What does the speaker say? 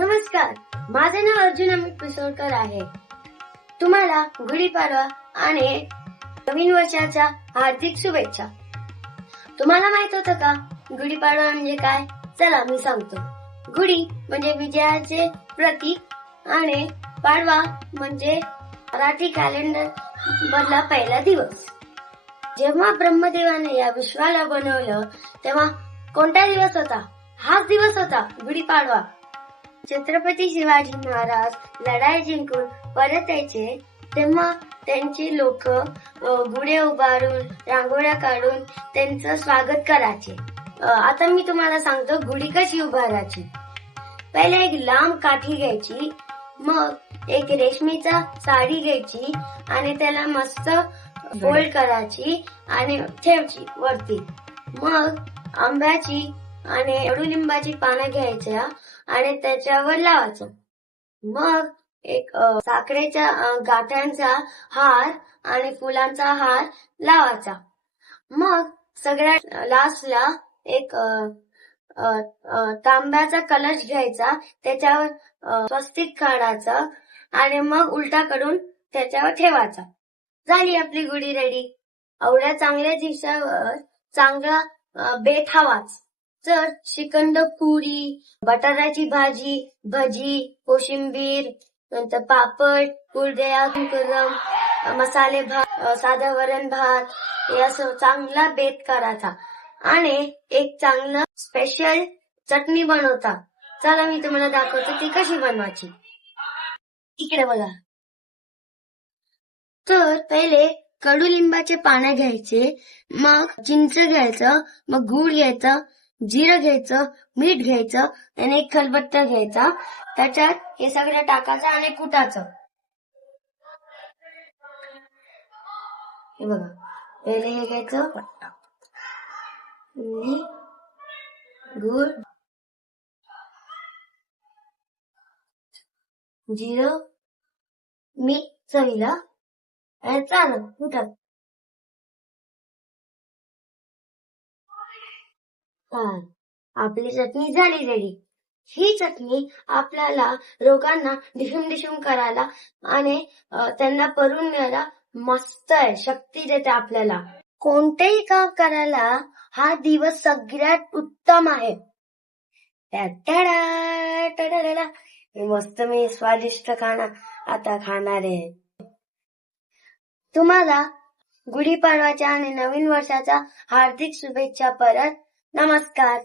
नमस्कार, माझे नाव अर्जुन अमित पिसोडकर आहे. तुम्हाला गुढीपाडवा आणि नवीन वर्षाच्या हार्दिक शुभेच्छा. तुम्हाला माहित होतं का गुढीपाडवा म्हणजे काय? चला मी सांगतो. गुढी म्हणजे विजयाचे प्रतीक आणि पाडवा म्हणजे मराठी कॅलेंडर मधला पहिला दिवस. जेव्हा ब्रह्मदेवाने या विश्वाला बनवलं तेव्हा कोणता दिवस होता? हाच दिवस होता, गुढीपाडवा. छत्रपती शिवाजी महाराज लढाई जिंकून परत यायचे तेव्हा त्यांची लोक गुढे उभारून रांगोळ्या काढून त्यांचं स्वागत करायचे. आता मी तुम्हाला सांगतो गुढी कशी उभारायची. पहिले एक लांब काठी घ्यायची, मग एक रेशमीचा साडी घ्यायची आणि त्याला मस्त फोल्ड करायची आणि ठेवायची वरती. मग आंब्याची आणि कडुलिंबाची पानं घ्यायच्या आणि त्याच्यावर लावायचं. मग एक साखरेच्या गाठ्यांचा हार आणि फुलांचा हार लावायचा. मग सगळ्यात लास्टला एक तांब्याचा कलश घ्यायचा, त्याच्यावर स्वस्तिक काढायचा आणि मग उलटा करून त्याच्यावर ठेवायचा. झाली आपली गुढी रेडी. एवढ्या चांगल्या दिवसावर चांगला बेत हवाच. तर श्रीखंड, पुरी, बटाट्याची भाजी, भजी, कोशिंबीर, नंतर पापड, कुरडया, गरम मसाले भात, साधा वरण भात, हे असं चांगला बेत करायचा आणि एक चांगलं स्पेशल चटणी बनवता. चला मी तुम्हाला दाखवते ती कशी बनवायची. इकडे बघा. तर पहिले कडुलिंबाचे पानं घ्यायचे, मग चिंच घ्यायचं, मग गूळ घ्यायचं, जिरं घ्यायचं, मीठ घ्यायचं आणि एक खलबत्ता घ्यायचा. त्याच्यात हे सगळं टाकायचं आणि कुटायचं. हे बघा, पहिले हे घ्यायचं, गूळ, जिरं, मीठ चवीला आणि चालत कुटात. आपली चटणी झाली रेडी. ही चटणी आपल्याला रोगांना डिशूम करायला आणि त्यांना परून न्यायला मस्त आहे, शक्ती देते आपल्याला. कोणतेही काम करायला हा दिवस सगळ्यात उत्तम आहे. मस्त मी स्वादिष्ट खाना आता खाणार आहे. तुम्हाला गुढीपाडवाच्या आणि नवीन वर्षाच्या हार्दिक शुभेच्छा परत. नमस्कार.